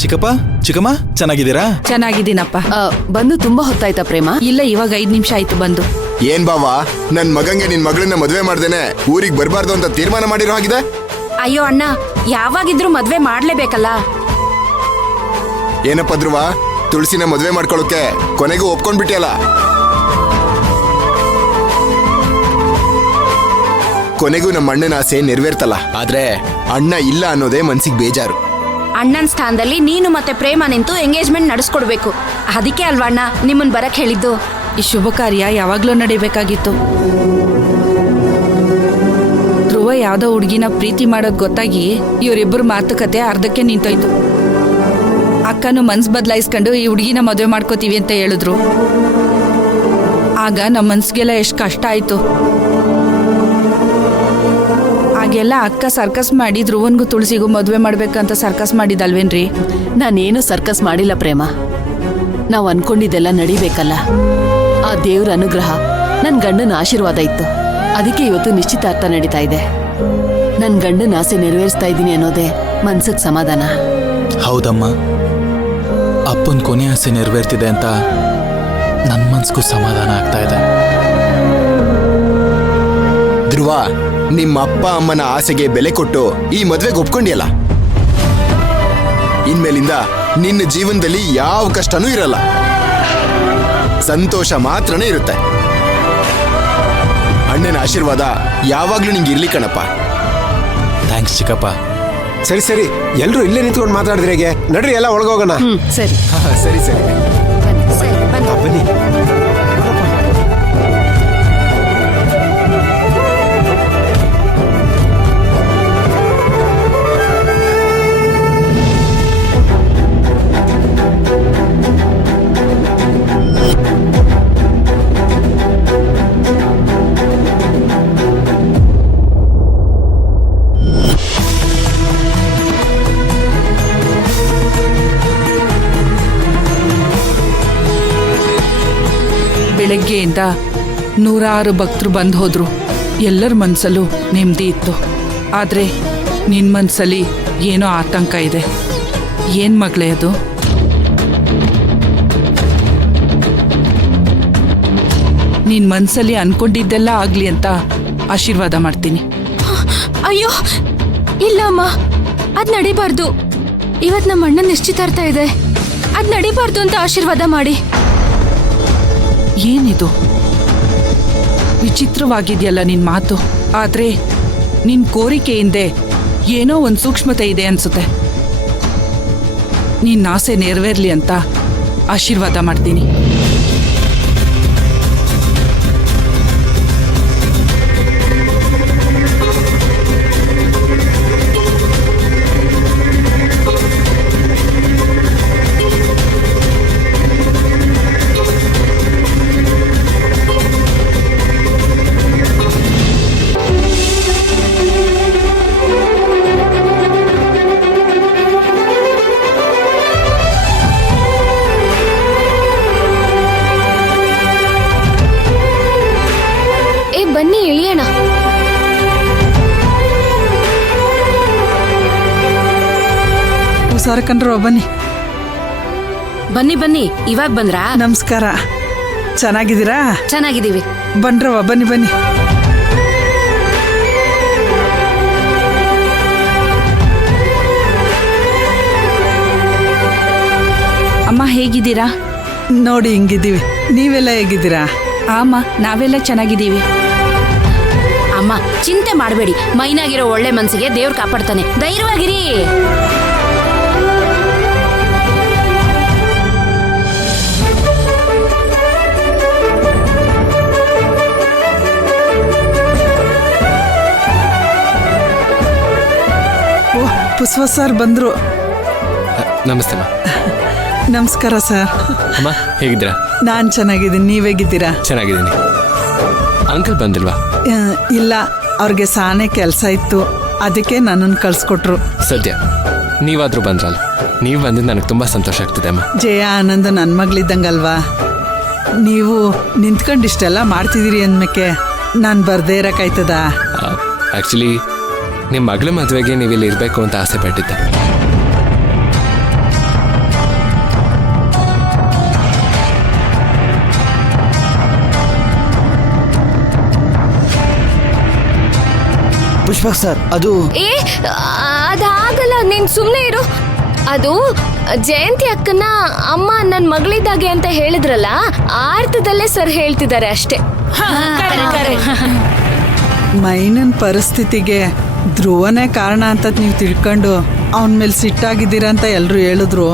ಚಿಕ್ಕಪ್ಪ ಚಿಕ್ಕಮ್ಮ ಚೆನ್ನಾಗಿದ್ದೀರಾ? ಚೆನ್ನಾಗಿದ್ದೀನಪ್ಪ. ಬಂದು ತುಂಬಾ ಹೊತ್ತಾಯ್ತಾ ಪ್ರೇಮ? ಇಲ್ಲ, ಇವಾಗ 5 ನಿಮಿಷ ಆಯ್ತು ಬಂದು. ಏನ್ ಬಾವಾ, ನನ್ ಮಗಂಗೆ ನಿನ್ ಮಗಳನ್ನ ಮದ್ವೆ ಮಾಡ್ದೇನೆ ಊರಿಗೆ ಬರ್ಬಾರ್ದು ಅಂತ ತೀರ್ಮಾನ ಮಾಡಿರೋ ಹಾಗಿದೆ. ಅಯ್ಯೋ ಅಣ್ಣ, ಯಾವಾಗಿದ್ರು ಮದ್ವೆ ಮಾಡ್ಲೇಬೇಕಲ್ಲ. ಏನಪ್ಪ ಧ್ರುವ, ತುಳಸಿನ ಮದ್ವೆ ಮಾಡ್ಕೊಳ್ಳೋಕೆ ಕೊನೆಗೂ ಒಪ್ಕೊಂಡ್ಬಿಟ್ಟಿಯಲ್ಲ. ಕೊನೆಗೂ ನಮ್ಮ ಅಣ್ಣನ ಆಸೆ ನೆರವೇರ್ತಲ್ಲ. ಆದ್ರೆ ಅಣ್ಣ ಇಲ್ಲ ಅನ್ನೋದೇ ಮನ್ಸಿಗೆ ಬೇಜಾರು. ಅಣ್ಣನ ಸ್ಥಾನದಲ್ಲಿ ನೀನು ಮತ್ತೆ ಪ್ರೇಮ ನಿಂತು ಎಂಗೇಜ್ಮೆಂಟ್ ನಡೆಸ್ಕೊಡ್ಬೇಕು. ಅದಕ್ಕೆ ಅಲ್ವಾ ಅಣ್ಣ ನಿಮ್ಮನ್ ಬರಕ್ ಹೇಳಿದ್ದು. ಈ ಶುಭ ಕಾರ್ಯ ಯಾವಾಗ್ಲೂ ನಡಿಬೇಕಾಗಿತ್ತು. ಧ್ರುವ ಯಾವ್ದೋ ಹುಡುಗಿನ ಪ್ರೀತಿ ಮಾಡೋದ್ ಗೊತ್ತಾಗಿ ಇವರಿಬ್ಬರು ಮಾತುಕತೆ ಅರ್ಧಕ್ಕೆ ನಿಂತೋಯ್ತು. ಅಕ್ಕನು ಮನ್ಸ್ ಬದಲಾಯಿಸ್ಕೊಂಡು ಈ ಹುಡುಗಿನ ಮದುವೆ ಮಾಡ್ಕೋತೀವಿ ಅಂತ ಹೇಳಿದ್ರು. ಆಗ ನಮ್ಮ ಮನ್ಸಿಗೆಲ್ಲ ಎಷ್ಟು ಕಷ್ಟ ಆಯ್ತು. ಆಗೆಲ್ಲ ಅಕ್ಕ ಸರ್ಕಸ್ ಮಾಡಿ ಧ್ರುವನ್ಗೂ ತುಳಸಿಗೂ ಮದುವೆ ಮಾಡ್ಬೇಕಂತ ಸರ್ಕಸ್ ಮಾಡಿದಲ್ವೇನ್ರಿ? ನಾನೇನು ಸರ್ಕಸ್ ಮಾಡಿಲ್ಲ ಪ್ರೇಮ. ನಾವು ಅನ್ಕೊಂಡಿದ್ದೆಲ್ಲ ನಡಿಬೇಕಲ್ಲ. ಆ ದೇವ್ರ ಅನುಗ್ರಹ, ನನ್ ಗಂಡನ ಆಶೀರ್ವಾದ ಇತ್ತು. ಅದಕ್ಕೆ ಇವತ್ತು ನಿಶ್ಚಿತಾರ್ಥ ನಡೀತಾ ಇದೆ. ನನ್ ಗಂಡನ ಆಸೆ ನೆರವೇರಿಸ್ತಾ ಇದ್ದೀನಿ ಅನ್ನೋದೇ ಮನ್ಸಿಗೆ ಸಮಾಧಾನ. ಹೌದಮ್ಮ, ಅಪ್ಪನ ಕೊನೆ ಆಸೆ ನೆರವೇರ್ತಿದೆ ಅಂತ ನನ್ನ ಮನ್ಸಿಗೂ ಸಮಾಧಾನ ಆಗ್ತಾ ಇದೆ. ಧ್ರುವ, ನಿಮ್ಮ ಅಪ್ಪ ಅಮ್ಮನ ಆಸೆಗೆ ಬೆಲೆ ಕೊಟ್ಟು ಈ ಮದ್ವೆಗೆ ಒಪ್ಕೊಂಡಿಯಲ್ಲ. ಇನ್ಮೇಲಿಂದ ನಿನ್ನ ಜೀವನದಲ್ಲಿ ಯಾವ ಕಷ್ಟನೂ ಇರಲ್ಲ, ಸಂತೋಷ ಮಾತ್ರನೇ ಇರುತ್ತೆ. ಅಣ್ಣನ ಆಶೀರ್ವಾದ ಯಾವಾಗ್ಲೂ ನಿಂಗೆ ಇರ್ಲಿ ಕಣಪ್ಪ. ಥ್ಯಾಂಕ್ಸ್ ಚಿಕ್ಕಪ್ಪ. ಸರಿ ಸರಿ, ಎಲ್ರು ಇಲ್ಲೇ ನಿಂತ್ಕೊಂಡು ಮಾತಾಡಿದ್ರೆ ಹೇಗೆ? ನಡ್ರಿ ಎಲ್ಲ ಒಳಗೋಗೋಣ. ಸರಿ ಸರಿ ಸರಿ ಬನ್ನಿ. ಬೆಳಗ್ಗೆಯಿಂದ 106 ಭಕ್ತರು ಬಂದು ಹೋದ್ರು. ಎಲ್ಲರ ಮನ್ಸಲ್ಲೂ ನೆಮ್ಮದಿ ಇತ್ತು. ಆದ್ರೆ ನಿನ್ ಮನ್ಸಲ್ಲಿ ಏನೋ ಆತಂಕ ಇದೆ. ಏನ್ ಮಗಳೇ ಅದು? ನಿನ್ ಮನ್ಸಲ್ಲಿ ಅನ್ಕೊಂಡಿದ್ದೆಲ್ಲ ಆಗ್ಲಿ ಅಂತ ಆಶೀರ್ವಾದ ಮಾಡ್ತೀನಿ. ಅಯ್ಯೋ ಇಲ್ಲ ಅಮ್ಮ, ಅದ್ ನಡಿಬಾರ್ದು. ಇವತ್ ನಮ್ಮ ಅಣ್ಣನ ನಿಶ್ಚಿತಾರ್ಥ ಇದೆ. ಅದ್ ನಡಿಬಾರ್ದು ಅಂತ ಆಶೀರ್ವಾದ ಮಾಡಿ. ಏನಿದು ವಿಚಿತ್ರವಾಗಿದೆಯಲ್ಲ ನಿನ್ ಮಾತು. ಆದ್ರೆ ನಿನ್ ಕೋರಿಕೆ ಹಿಂದೆ ಏನೋ ಒಂದು ಸೂಕ್ಷ್ಮತೆ ಇದೆ ಅನ್ಸುತ್ತೆ. ನಿನ್ನ ಆಸೆ ನೆರವೇರ್ಲಿ ಅಂತ ಆಶೀರ್ವಾದ ಮಾಡ್ತೀನಿ. ಬನ್ನಿ ಇಳಿಯೋಣ. ಹುಷಾರ ಕಂಡ್ರು, ಬನ್ನಿ ಬನ್ನಿ ಬನ್ನಿ. ಇವಾಗ ಬಂದ್ರಾ? ನಮಸ್ಕಾರ. ಚೆನ್ನಾಗಿದ್ದೀರಾ? ಚೆನ್ನಾಗಿದ್ದೀವಿ. ಬನ್ರವ, ಬನ್ನಿ ಬನ್ನಿ. ಅಮ್ಮ ಹೇಗಿದ್ದೀರಾ? ನೋಡಿ ಹಿಂಗಿದ್ದೀವಿ. ನೀವೆಲ್ಲ ಹೇಗಿದ್ದೀರಾ? ಅಮ್ಮ ನಾವೆಲ್ಲ ಚೆನ್ನಾಗಿದ್ದೀವಿ. ಅಮ್ಮ ಚಿಂತೆ ಮಾಡಬೇಡಿ. ಮೈನಾಗಿರೋ ಒಳ್ಳೆ ಮನ್ಸಿಗೆ ದೇವ್ರು ಕಾಪಾಡ್ತಾನೆ. ಧೈರ್ಯವಾಗಿರಿ. ಓಹ್, ಪುಷ್ಪ ಸರ್ ಬಂದ್ರು. ನಮಸ್ತೆ. ನಮಸ್ಕಾರ ಸರ್. ಅಮ್ಮ ಹೇಗಿದ್ದೀರಾ? ನಾನು ಚೆನ್ನಾಗಿದ್ದೀನಿ. ನೀವೇಗಿದ್ದೀರಾ? ಚೆನ್ನಾಗಿದ್ದೀನಿ. ಅಂಕಲ್ ಬಂದಿಲ್ವಾ? ಇಲ್ಲ, ಅವ್ರಿಗೆ ಸಾನೆ ಕೆಲಸ ಇತ್ತು, ಅದಕ್ಕೆ ನನ್ನನ್ನು ಕಳ್ಸಿಕೊಟ್ರು. ಸದ್ಯ ನೀವಾದ್ರೂ ಬಂದ್ರಲ್ಲ. ನೀವು ಬಂದಿದ್ದು ನನಗೆ ತುಂಬ ಸಂತೋಷ ಆಗ್ತಿದೆ ಅಮ್ಮ. ಜಯ ಆನಂದ್ ನನ್ನ ಮಗಳಿದ್ದಂಗಲ್ವಾ? ನೀವು ನಿಂತ್ಕೊಂಡು ಇಷ್ಟೆಲ್ಲ ಮಾಡ್ತಿದ್ದೀರಿ ಅಂದ್ಮೇಕೆ ನಾನು ಬರ್ದೇ ಇರೋಕ್ಕಾಯ್ತದ? ಆ್ಯಕ್ಚುಲಿ ನಿಮ್ಮ ಮಗಳ ಮದುವೆಗೆ ನೀವಿಲ್ಲಿ ಇರಬೇಕು ಅಂತ ಆಸೆ ಪಟ್ಟಿದ್ದೆ. ಪುಷ್ಪಕ್ ಸರ್ ಅದು ಏ ಅದಾಗಲ್ಲ, ನೀನ್ ಸುಮ್ನೆ ಇರು. ಅದು ಜಯಂತಿ ಅಕ್ಕನ ಅಮ್ಮ ನನ್ ಮಗಳಿದ್ದಾಗೆ ಅಂತ ಹೇಳಿದ್ರಲ್ಲ, ಆ ಅರ್ಥದಲ್ಲೇ ಸರ್ ಹೇಳ್ತಿದ್ದಾರೆ ಅಷ್ಟೇ. ಮೈನನ್ ಪರಿಸ್ಥಿತಿಗೆ ಧ್ರುವನೇ ಕಾರಣ ಅಂತ ನೀವು ತಿಳ್ಕೊಂಡು ಅವನ ಮೇಲೆ ಸಿಟ್ಟಾಗಿದ್ದೀರಾ ಅಂತ ಎಲ್ಲರೂ ಹೇಳಿದ್ರು.